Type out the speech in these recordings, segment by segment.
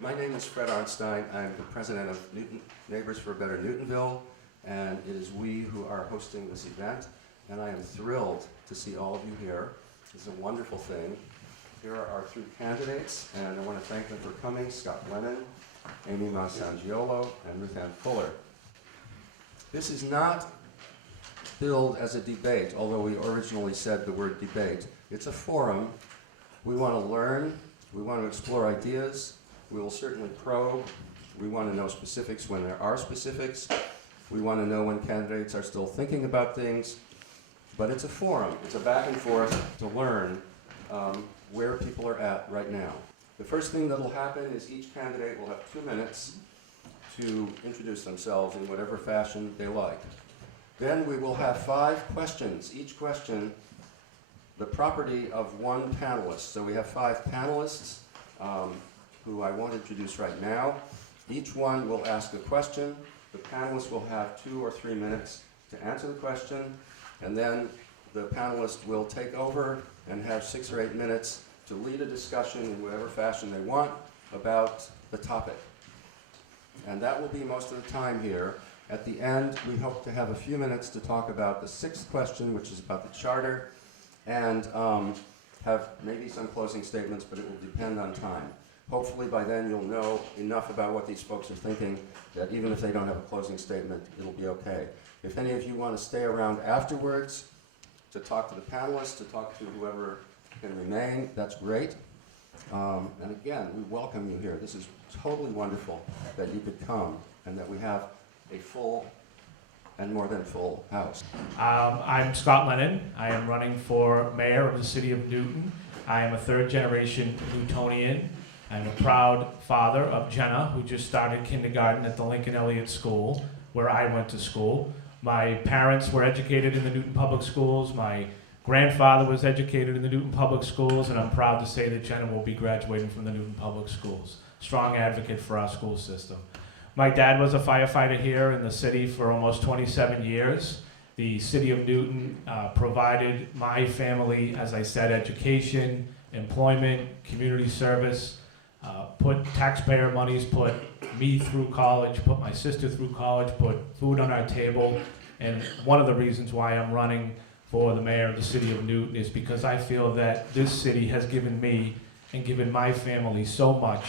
My name is Fred Arnstein. I'm the president of Neighbors for a Better Newtonville, and it is we who are hosting this event, and I am thrilled to see all of you here. It's a wonderful thing. Here are our three candidates, and I want to thank them for coming: Scott Lennon, Amy Mah Sangiolo, and Ruthanne Fuller. This is not billed as a debate, although we originally said the word debate. It's a forum. We want to learn. We want to explore ideas. We will certainly probe. We want to know specifics when there are specifics. We want to know when candidates are still thinking about things. But it's a forum. It's a back and forth to learn where people are at right now. The first thing that will happen is each candidate will have 2 minutes to introduce themselves in whatever fashion they like. Then we will have 5 questions. Each question the property of one panelist. So we have 5 panelists who I won't introduce right now. Each one will ask a question. The panelists will have 2 or 3 minutes to answer the question, and then the panelists will take over and have 6 or 8 minutes to lead a discussion in whatever fashion they want about the topic. And that will be most of the time here. At the end, we hope to have a few minutes to talk about the 6th question, which is about the charter, and have maybe some closing statements, but it will depend on time. Hopefully by then you'll know enough about what these folks are thinking that even if they don't have a closing statement, it'll be okay. If any of you want to stay around afterwards to talk to the panelists, to talk to whoever can remain, that's great. And again, we welcome you here. This is totally wonderful that you could come and that we have a full and more than full house. I'm Scott Lennon. I am running for mayor of the city of Newton. I am a 3rd generation Newtonian. I'm a proud father of Jenna, who just started kindergarten at the Lincoln Elliott School, where I went to school. My parents were educated in the Newton Public Schools. My grandfather was educated in the Newton Public Schools, and I'm proud to say that Jenna will be graduating from the Newton Public Schools. Strong advocate for our school system. My dad was a firefighter here in the city for almost 27 years. The city of Newton provided my family, as I said, education, employment, community service, put taxpayer monies, put me through college, put my sister through college, put food on our table. And one of the reasons why I'm running for the mayor of the city of Newton is because I feel that this city has given me and given my family so much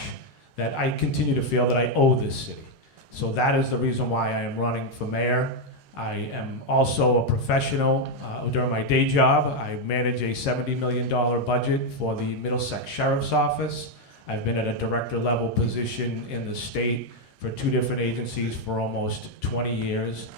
that I continue to feel that I owe this city. So that is the reason why I am running for mayor. I am also a professional. During my day job, I manage a $70 million budget for the Middlesex Sheriff's Office. I've been at a director level position in the state for 2 different agencies for almost 20 years.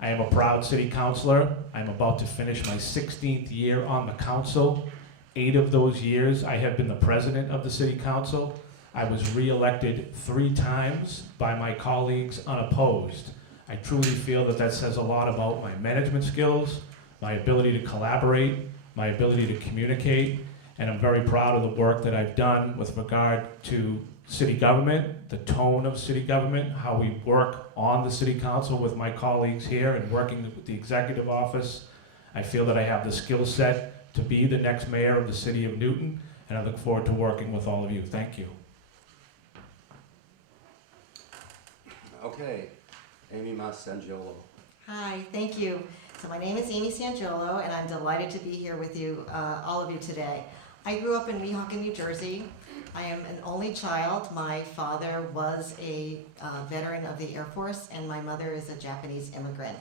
I am a proud city councilor. I'm about to finish my 16th year on the council. 8 of those years I have been the president of the city council. I was re-elected 3 times by my colleagues unopposed. I truly feel that that says a lot about my management skills, my ability to collaborate, my ability to communicate, and I'm very proud of the work that I've done with regard to city government, the tone of city government, how we work on the city council with my colleagues here and working with the executive office. I feel that I have the skill set to be the next mayor of the city of Newton, and I look forward to working with all of you. Thank you. Okay, Amy Mah Sangiolo. Hi, thank you. So my name is Amy Sangiolo, and I'm delighted to be here with you, all of you today. I grew up in Weehawken, New Jersey. I am an only child. My father was a veteran of the Air Force, and my mother is a Japanese immigrant.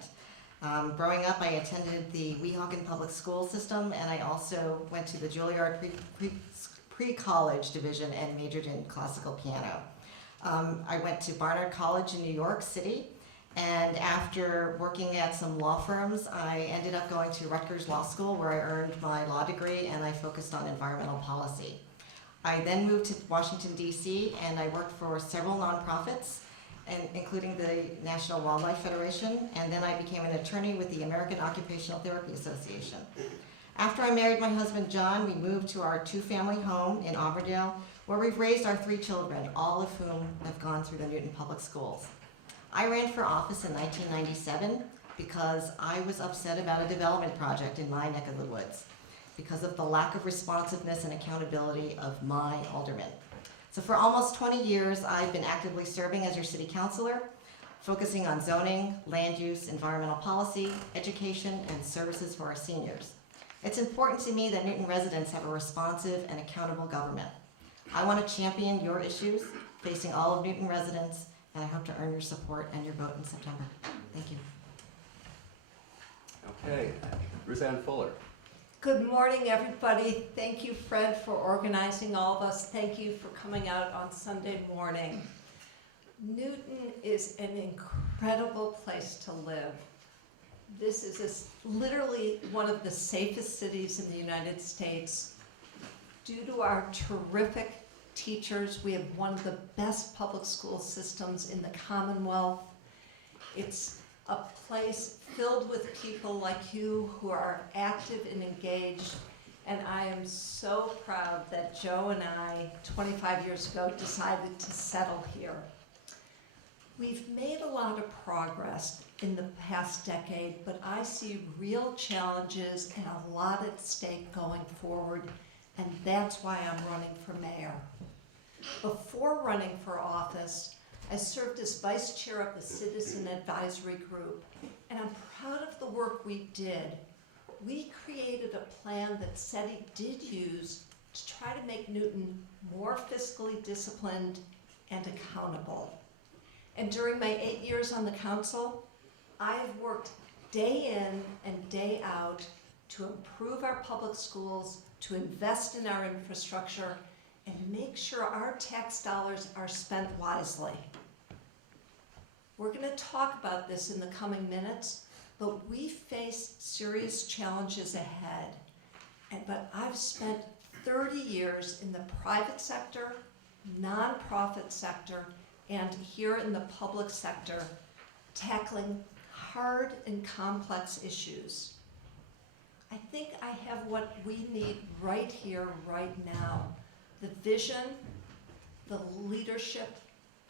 Growing up, I attended the Weehawken public school system, and I also went to the Juilliard pre-college division and majored in classical piano. I went to Barnard College in New York City, and after working at some law firms, I ended up going to Rutgers Law School, where I earned my law degree, and I focused on environmental policy. I then moved to Washington, D.C., and I worked for several nonprofits, including the National Wildlife Federation, and then I became an attorney with the American Occupational Therapy Association. After I married my husband, John, we moved to our 2-family home in Auburndale, where we've raised our 3 children, all of whom have gone through the Newton Public Schools. I ran for office in 1997 because I was upset about a development project in my neck of the woods because of the lack of responsiveness and accountability of my aldermen. So for almost 20 years, I've been actively serving as your city councilor, focusing on zoning, land use, environmental policy, education, and services for our seniors. It's important to me that Newton residents have a responsive and accountable government. I want to champion your issues facing all of Newton residents, and I hope to earn your support and your vote in September. Thank you. Okay, Ruthanne Fuller. Good morning, everybody. Thank you, Fred, for organizing all of us. Thank you for coming out on Sunday morning. Newton is an incredible place to live. This is literally one of the safest cities in the United States. Due to our terrific teachers, we have one of the best public school systems in the Commonwealth. It's a place filled with people like you who are active and engaged, and I am so proud that Joe and I, 25 years ago, decided to settle here. We've made a lot of progress in the past decade, but I see real challenges and a lot at stake going forward, and that's why I'm running for mayor. Before running for office, I served as vice chair of the Citizen Advisory Group, and I'm proud of the work we did. We created a plan that SETI did use to try to make Newton more fiscally disciplined and accountable. And during my 8 years on the council, I have worked day in and day out to improve our public schools, to invest in our infrastructure, and make sure our tax dollars are spent wisely. We're going to talk about this in the coming minutes, but we face serious challenges ahead. But I've spent 30 years in the private sector, nonprofit sector, and here in the public sector, tackling hard and complex issues. I think I have what we need right here, right now. The vision, the leadership,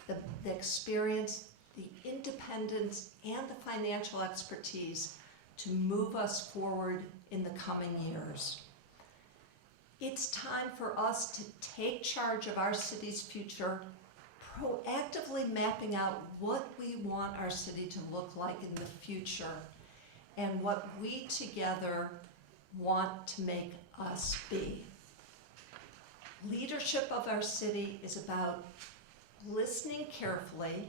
the experience, the independence, and the financial expertise to move us forward in the coming years. It's time for us to take charge of our city's future, proactively mapping out what we want our city to look like in the future and what we together want to make us be. Leadership of our city is about listening carefully,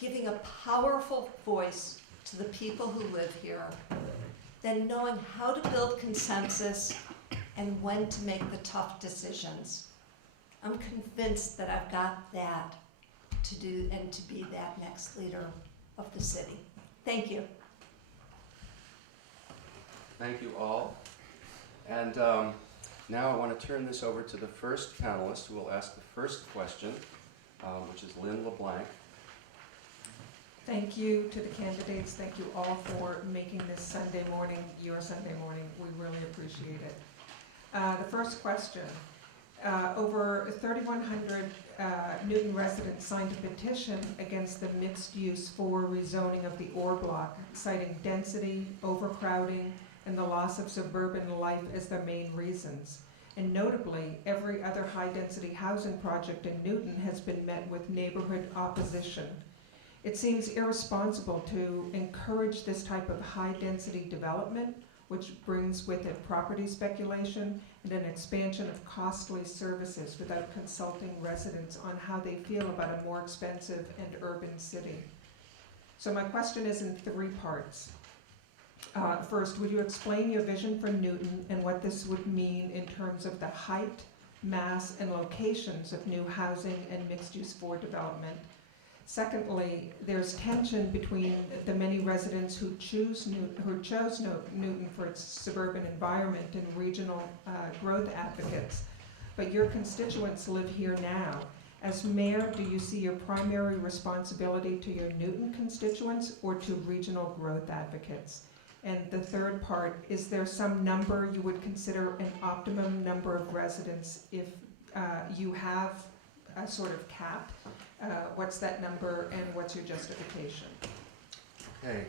giving a powerful voice to the people who live here, then knowing how to build consensus and when to make the tough decisions. I'm convinced that I've got that to do and to be that next leader of the city. Thank you. Thank you all. And now I want to turn this over to the first panelist who will ask the first question, which is Lynn LeBlanc. Thank you to the candidates. Thank you all for making this Sunday morning your Sunday morning. We really appreciate it. The first question. Over 3,100 Newton residents signed a petition against the mixed use for rezoning of the Orr block, citing density, overcrowding, and the loss of suburban life as their main reasons. And notably, every other high-density housing project in Newton has been met with neighborhood opposition. It seems irresponsible to encourage this type of high-density development, which brings with it property speculation and an expansion of costly services without consulting residents on how they feel about a more expensive and urban city. So my question is in 3 parts. First, would you explain your vision for Newton and what this would mean in terms of the height, mass, and locations of new housing and mixed-use for development? Secondly, there's tension between the many residents who chose Newton for its suburban environment and regional growth advocates, but your constituents live here now. As mayor, do you see your primary responsibility to your Newton constituents or to regional growth advocates? And the third part, is there some number you would consider an optimum number of residents if you have a sort of cap? What's that number and what's your justification? Okay.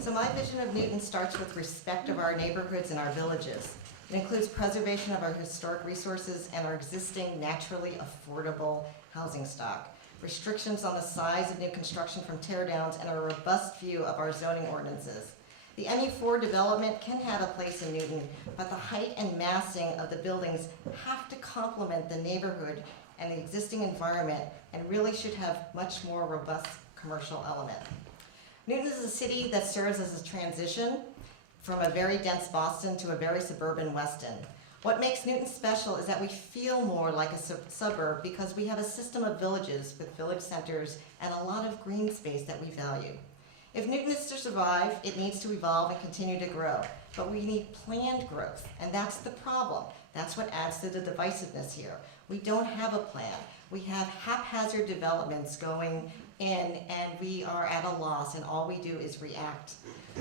So my vision of Newton starts with respect of our neighborhoods and our villages. It includes preservation of our historic resources and our existing naturally affordable housing stock, restrictions on the size of new construction from tear downs, and a robust view of our zoning ordinances. The MU4 development can have a place in Newton, but the height and massing of the buildings have to complement the neighborhood and the existing environment and really should have much more robust commercial element. Newton is a city that serves as a transition from a very dense Boston to a very suburban Weston. What makes Newton special is that we feel more like a suburb because we have a system of villages with village centers and a lot of green space that we value. If Newton is to survive, it needs to evolve and continue to grow, but we need planned growth, and that's the problem. That's what adds to the divisiveness here. We don't have a plan. We have haphazard developments going in, and we are at a loss, and all we do is react.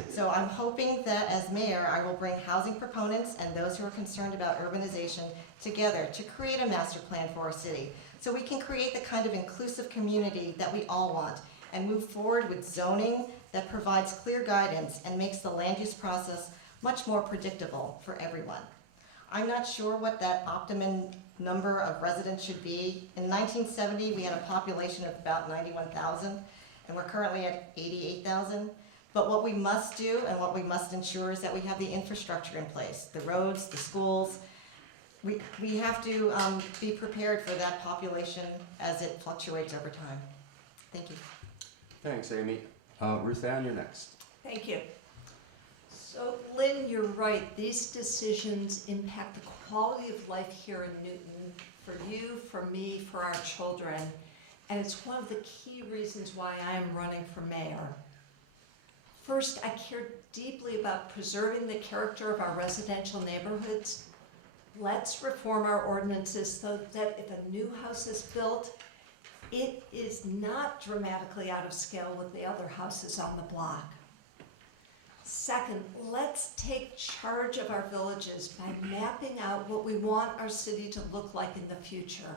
So I'm hoping that as mayor, I will bring housing proponents and those who are concerned about urbanization together to create a master plan for our city, so we can create the kind of inclusive community that we all want, and move forward with zoning that provides clear guidance and makes the land use process much more predictable for everyone. I'm not sure what that optimum number of residents should be. In 1970, we had a population of about 91,000, and we're currently at 88,000. But what we must do and what we must ensure is that we have the infrastructure in place, the roads, the schools. We have to be prepared for that population as it fluctuates over time. Thank you. Thanks, Amy. Ruthanne, you're next. Thank you. So, Lynn, you're right. These decisions impact the quality of life here in Newton, for you, for me, for our children. And it's one of the key reasons why I am running for mayor. First, I care deeply about preserving the character of our residential neighborhoods. Let's reform our ordinances so that if a new house is built, it is not dramatically out of scale with the other houses on the block. Second, let's take charge of our villages by mapping out what we want our city to look like in the future.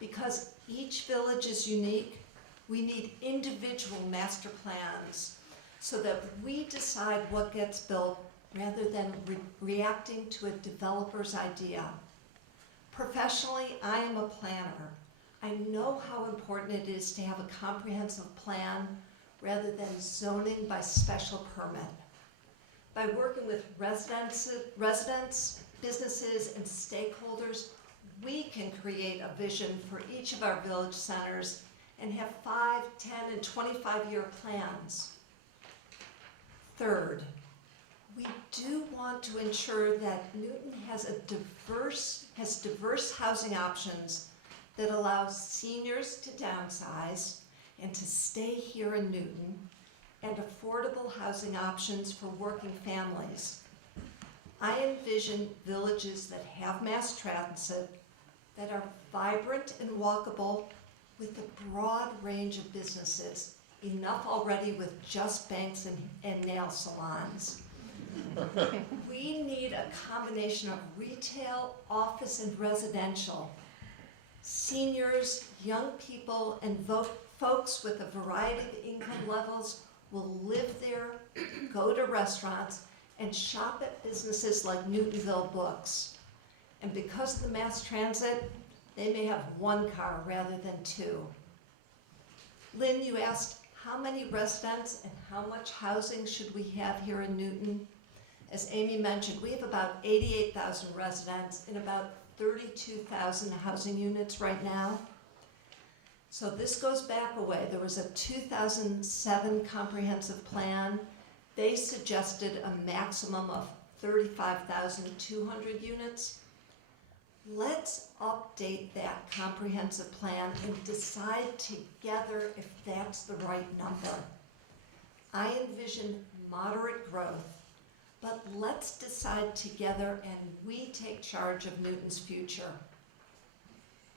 Because each village is unique, we need individual master plans so that we decide what gets built rather than reacting to a developer's idea. Professionally, I am a planner. I know how important it is to have a comprehensive plan rather than zoning by special permit. By working with residents, businesses, and stakeholders, we can create a vision for each of our village centers and have 5, 10, and 25-year plans. Third, we do want to ensure that Newton has diverse housing options that allows seniors to downsize and to stay here in Newton, and affordable housing options for working families. I envision villages that have mass transit, that are vibrant and walkable, with a broad range of businesses, enough already with just banks and nail salons. We need a combination of retail, office, and residential. Seniors, young people, and folks with a variety of income levels will live there, go to restaurants, and shop at businesses like Newtonville Books. And because of the mass transit, they may have one car rather than 2. Lynn, you asked how many residents and how much housing should we have here in Newton? As Amy mentioned, we have about 88,000 residents and about 32,000 housing units right now. So this goes back a way. There was a 2007 comprehensive plan. They suggested a maximum of 35,200 units. Let's update that comprehensive plan and decide together if that's the right number. I envision moderate growth, but let's decide together and we take charge of Newton's future.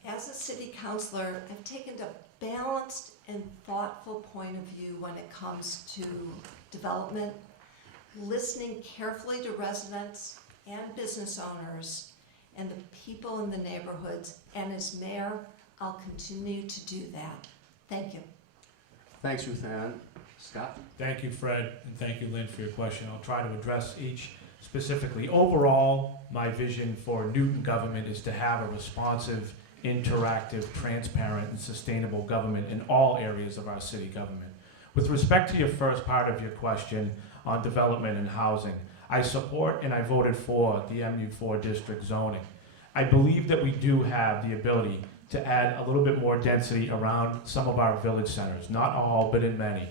As a city councilor, I've taken a balanced and thoughtful point of view when it comes to development, listening carefully to residents and business owners and the people in the neighborhoods. And as mayor, I'll continue to do that. Thank you. Thanks, Ruthanne. Scott? Thank you, Fred, and thank you, Lynn, for your question. I'll try to address each specifically. Overall, my vision for Newton government is to have a responsive, interactive, transparent, and sustainable government in all areas of our city government. With respect to your first part of your question on development and housing, I support and I voted for the MU4 district zoning. I believe that we do have the ability to add a little bit more density around some of our village centers, not all, but in many.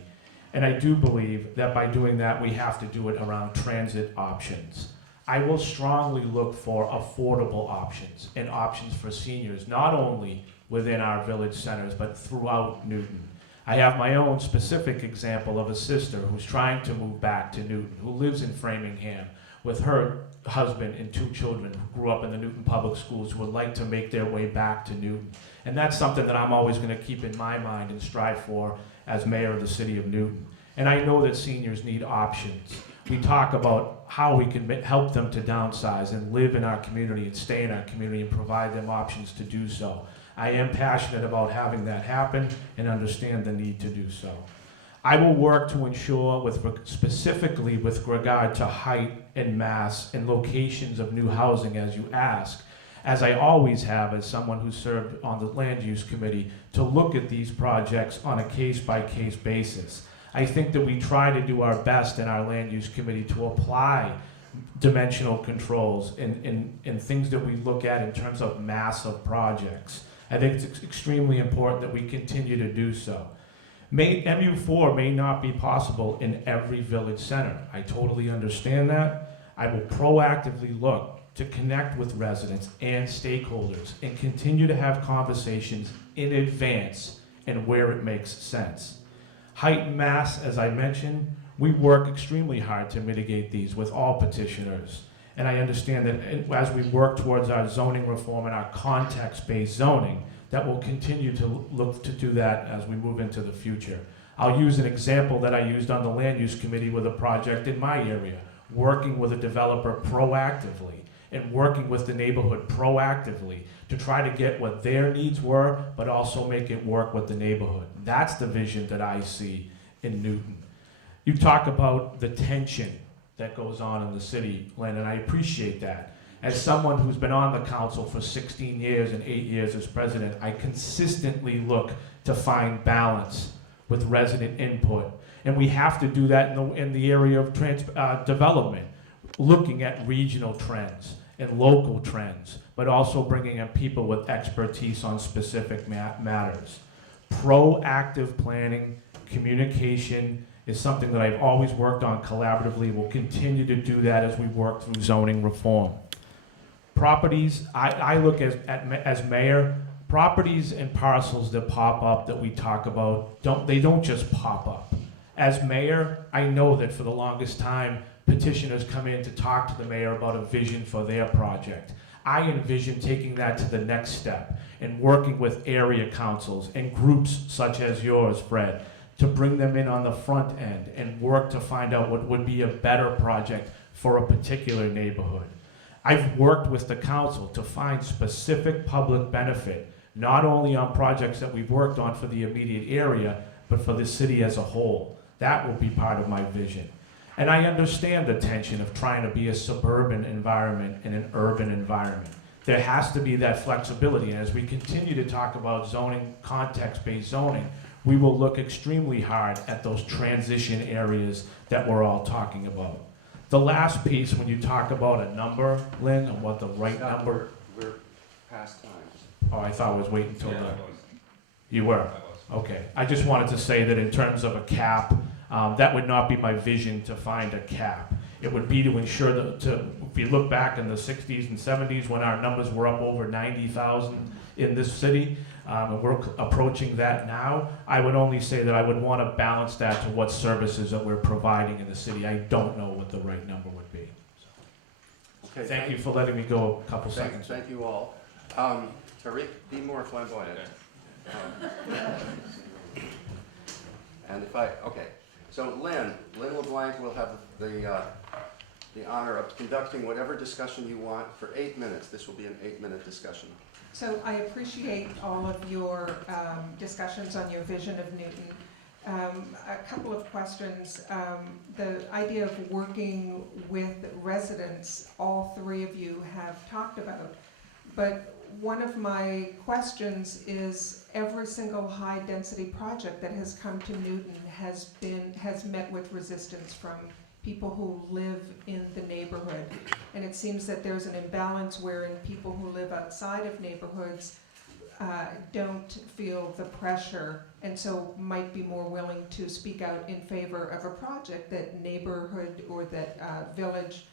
And I do believe that by doing that, we have to do it around transit options. I will strongly look for affordable options and options for seniors, not only within our village centers, but throughout Newton. I have my own specific example of a sister who's trying to move back to Newton, who lives in Framingham with her husband and 2 children who grew up in the Newton Public Schools, who would like to make their way back to Newton. And that's something that I'm always going to keep in my mind and strive for as mayor of the city of Newton. And I know that seniors need options. We talk about how we can help them to downsize and live in our community and stay in our community and provide them options to do so. I am passionate about having that happen and understand the need to do so. I will work to ensure, specifically with regard to height and mass and locations of new housing, as you ask, as I always have as someone who served on the land use committee, to look at these projects on a case-by-case basis. I think that we try to do our best in our land use committee to apply dimensional controls and things that we look at in terms of massive projects. I think it's extremely important that we continue to do so. MU4 may not be possible in every village center. I totally understand that. I will proactively look to connect with residents and stakeholders and continue to have conversations in advance and where it makes sense. Height and mass, as I mentioned, we work extremely hard to mitigate these with all petitioners. And I understand that as we work towards our zoning reform and our context-based zoning, that we'll continue to look to do that as we move into the future. I'll use an example that I used on the land use committee with a project in my area, working with a developer proactively and working with the neighborhood proactively to try to get what their needs were, but also make it work with the neighborhood. That's the vision that I see in Newton. You talk about the tension that goes on in the city, Lennon, and I appreciate that. As someone who's been on the council for 16 years and 8 years as president, I consistently look to find balance with resident input. And we have to do that in the area of development, looking at regional trends and local trends, but also bringing in people with expertise on specific matters. Proactive planning, communication is something that I've always worked on collaboratively. We'll continue to do that as we work through zoning reform. Properties, I look as mayor, properties and parcels that pop up that we talk about, they don't just pop up. As mayor, I know that for the longest time, petitioners come in to talk to the mayor about a vision for their project. I envision taking that to the next step and working with area councils and groups such as yours, Fred, to bring them in on the front end and work to find out what would be a better project for a particular neighborhood. I've worked with the council to find specific public benefit, not only on projects that we've worked on for the immediate area, but for the city as a whole. That will be part of my vision. And I understand the tension of trying to be a suburban environment and an urban environment. There has to be that flexibility, and as we continue to talk about zoning, context-based zoning, we will look extremely hard at those transition areas that we're all talking about. The last piece, when you talk about a number, Lynn, and what the right number. We're past times. Oh, I thought I was waiting until you were? Okay. I just wanted to say that in terms of a cap, that would not be my vision to find a cap. It would be to ensure that, if you look back in the 60s and 70s when our numbers were up over 90,000 in this city, and we're approaching that now, I would only say that I would want to balance that to what services that we're providing in the city. I don't know what the right number would be. Okay, Thank you for letting me go a couple seconds. Thank you all. Tariq, be more flamboyant. And okay. So Lynn LeBlanc will have the honor of conducting whatever discussion you want for 8 minutes. This will be an 8-minute discussion. So I appreciate all of your discussions on your vision of Newton. A couple of questions. The idea of working with residents, all three of you have talked about, but one of my questions is every single high-density project that has come to Newton has met with resistance from people who live in the neighborhood. And it seems that there's an imbalance wherein people who live outside of neighborhoods don't feel the pressure, and so might be more willing to speak out in favor of a project that neighborhood or that village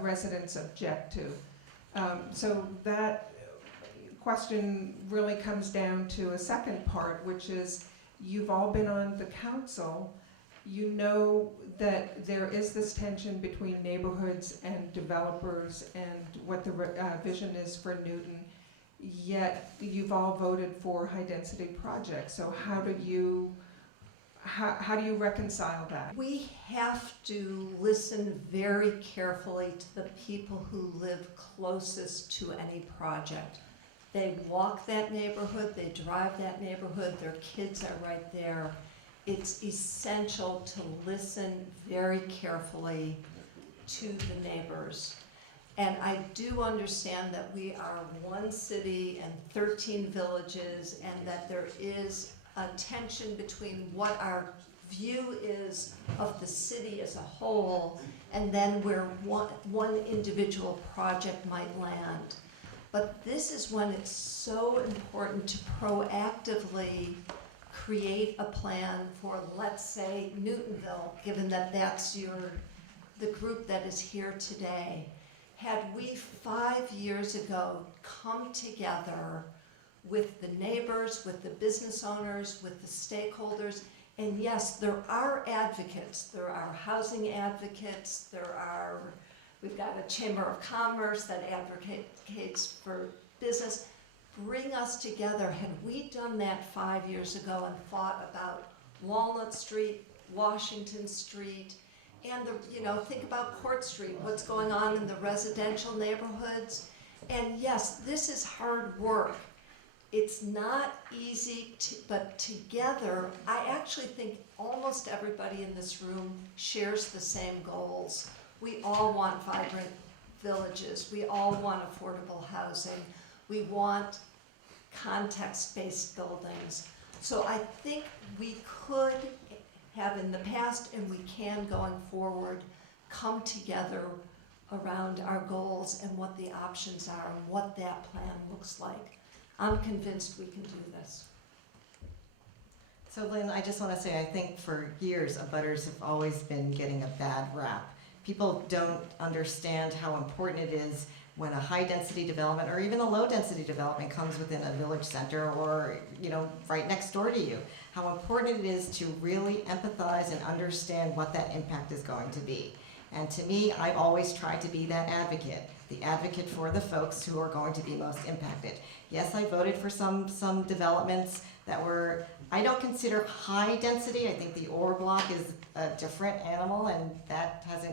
residents object to. So that question really comes down to a second part, which is you've all been on the council. You know that there is this tension between neighborhoods and developers and what the vision is for Newton, yet you've all voted for high-density projects. So how do you reconcile that? We have to listen very carefully to the people who live closest to any project. They walk that neighborhood, they drive that neighborhood, their kids are right there. It's essential to listen very carefully to the neighbors. And I do understand that we are one city and 13 villages, and that there is a tension between what our view is of the city as a whole and then where one individual project might land. But this is when it's so important to proactively create a plan for, let's say, Newtonville, given that that's the group that is here today. Had we 5 years ago come together with the neighbors, with the business owners, with the stakeholders, and yes, there are advocates, there are housing advocates, we've got a Chamber of Commerce that advocates for business. Bring us together. Had we done that 5 years ago and thought about Walnut Street, Washington Street, and think about Court Street, what's going on in the residential neighborhoods. And yes, this is hard work. It's not easy, but together, I actually think almost everybody in this room shares the same goals. We all want vibrant villages. We all want affordable housing. We want context-based buildings. So I think we could have in the past, and we can going forward, come together around our goals and what the options are and what that plan looks like. I'm convinced we can do this. So Lynn, I just want to say, I think for years, abutters have always been getting a bad rap. People don't understand how important it is when a high-density development or even a low-density development comes within a village center or, right next door to you. How important it is to really empathize and understand what that impact is going to be. And to me, I've always tried to be that advocate, the advocate for the folks who are going to be most impacted. Yes, I voted for some developments that were, I don't consider high density. I think the OR block is a different animal, and that hasn't